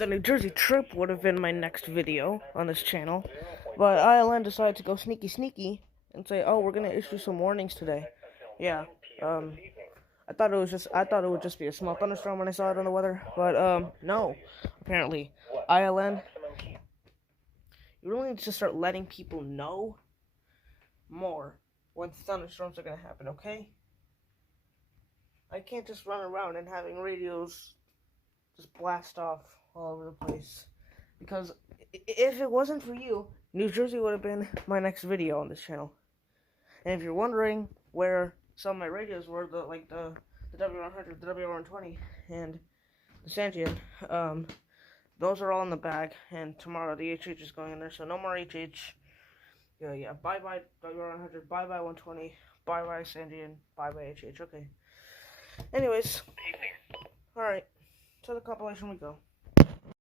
the New Jersey trip would have been my next video on this channel, but ILN decided to go sneaky and say, "Oh, we're gonna issue some warnings today." Yeah, I thought it would just be a small thunderstorm when I saw it on the weather, but no. Apparently, ILN, you really need to start letting people know more when thunderstorms are gonna happen. Okay? I can't just run around and having radios just blast off all over the place. Because if it wasn't for you, New Jersey would have been my next video on this channel. And if you're wondering where some of my radios were, the W100, the WR120, and the Sanjian, those are all in the bag. And tomorrow the HH is going in there, so no more HH. Yeah. Bye bye WR100. Bye bye 120. Bye bye Sanjian. Bye bye HH. Okay. Anyways, all right. To the compilation we go.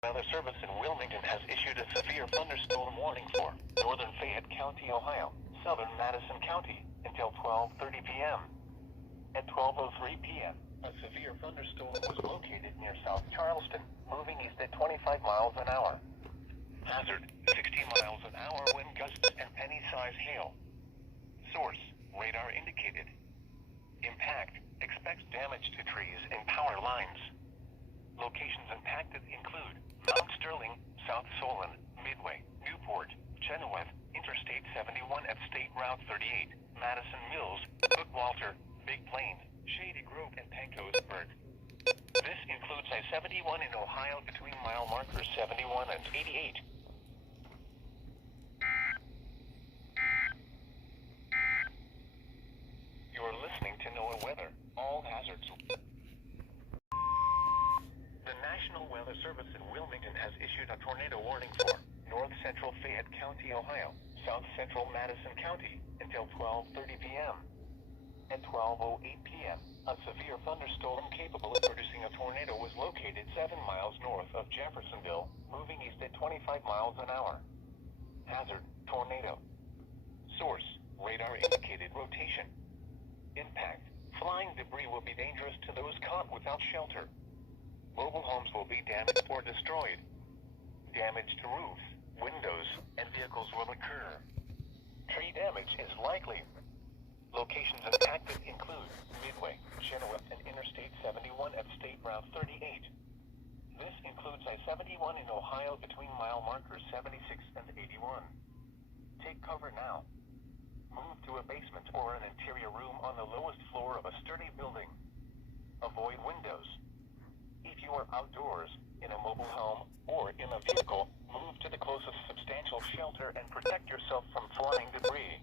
Weather Service in Wilmington has issued a severe thunderstorm warning for northern Fayette County, Ohio, southern Madison County until 12:30 p.m. At 12:03 p.m., a severe thunderstorm was located near South Charleston, moving east at 25 miles an hour. Hazard, 60 miles an hour wind gusts and penny-size hail. Source, radar indicated. Impact, expects damage to trees and power lines. Locations impacted include Mount Sterling, South Solon, Midway, Newport, Chenoweth, Interstate 71 at State Route 38, Madison Mills, Cook-Walter, Big Plain, Shady Grove, and Pancosburg. This includes I-71 in Ohio between mile markers 71 and 88. You're listening to NOAA Weather. All hazards. The National Weather Service in Wilmington has issued a tornado warning for north central Fayette County, Ohio, south central Madison County until 12:30 p.m. At 12:08 p.m., a severe thunderstorm capable of producing a tornado was located 7 miles north of Jeffersonville, moving east at 25 miles an hour. Hazard, tornado. Source, radar indicated rotation. Impact, flying debris will be dangerous to those caught without shelter. Mobile homes will be damaged or destroyed. Damage to roofs, windows, and vehicles will occur. Tree damage is likely. Locations impacted include Midway, Chenoweth, and Interstate 71 at State Route 38. This includes I-71 in Ohio between mile markers 76 and 81. Take cover now. Move to a basement or an interior room on the lowest floor of a sturdy building. Avoid windows. If you are outdoors, in a mobile home, or in a vehicle, move to the closest substantial shelter and protect yourself from flying debris.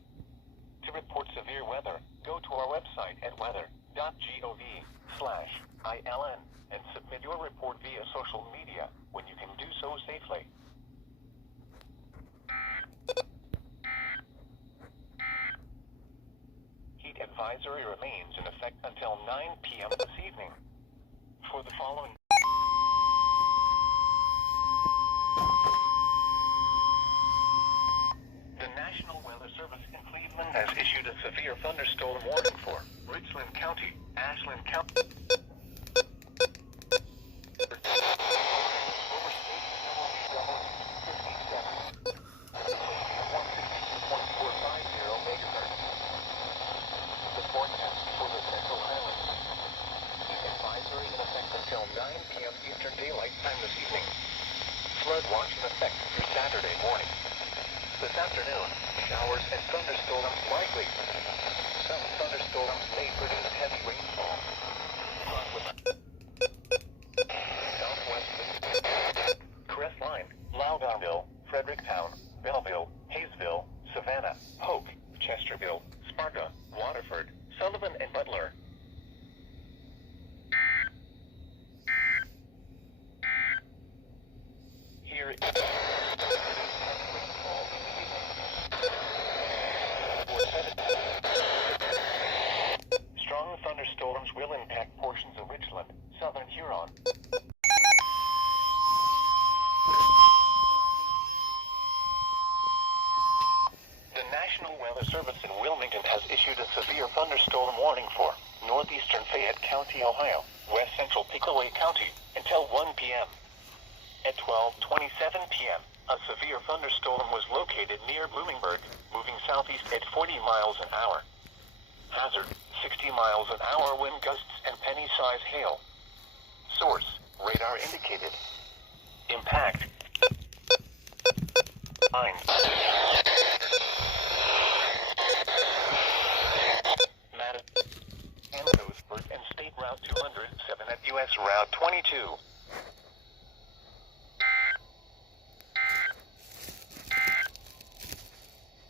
To report severe weather, go to our website at weather.gov/ILN and submit your report via social media when you can do so safely. Heat advisory remains in effect until 9 p.m. this evening. For the following The National Weather Service in Cleveland has issued a severe thunderstorm warning for Richland County, Ashland County. The forecast for the Central Highlands. Heat advisory in effect until 9 p.m. Eastern Daylight Time this evening. Flood watch in effect through Saturday morning. This afternoon, showers and thunderstorms likely. Some thunderstorms may produce heavy rainfall. Southwest Crestline, Loudonville, Fredericktown, Belleville, Hayesville, Savannah, Hoke, Chesterville, Sparta, Waterford, Sullivan, and Butler. Here is strong thunderstorms will impact portions of Richland, southern Huron. The National Weather Service in Wilmington has issued a severe thunderstorm warning for northeastern Fayette County, Ohio, west central Pickaway County, until 1 p.m. At 12:27 p.m., a severe thunderstorm was located near Bloomingburg, moving southeast at 40 miles an hour. Hazard, 60 miles an hour wind gusts and penny-size hail. Source, radar indicated. Impact. Line. Madison, Andover, and State Route 207 at U.S. Route 22.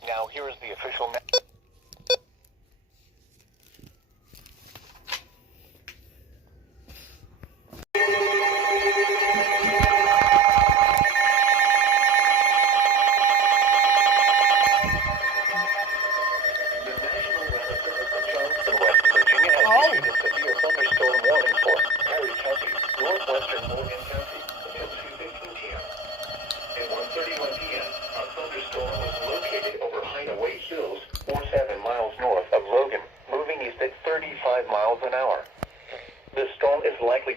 Now here is the official map.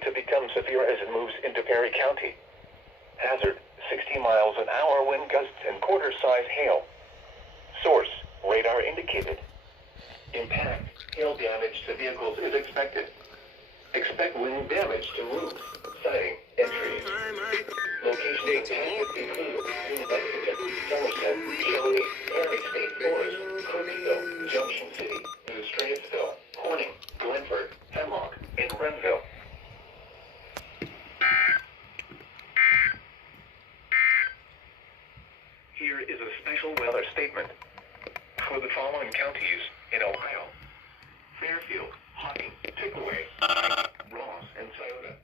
To become severe as it moves into Perry County. Hazard, 60 miles an hour wind gusts and quarter-size hail. Source, radar indicated. Impact, hail damage to vehicles is expected. Expect wind damage to roofs, siding, and trees. Location impact include Lexington, Somerset, Shawnee, Perry State Forest, Kirksville, Junction City, New Straitsville, Corning, Glenford, Hemlock, and Renville. Here is a special weather statement for the following counties in Ohio: Fairfield, Hocking, Pickaway, Ross, and Scioto.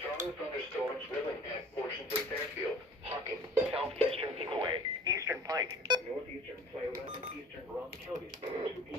Stronger thunderstorms will impact portions of Fairfield, Hocking, southeastern Pickaway, eastern Pike, northeastern Scioto, and eastern Ross counties 2 p.m.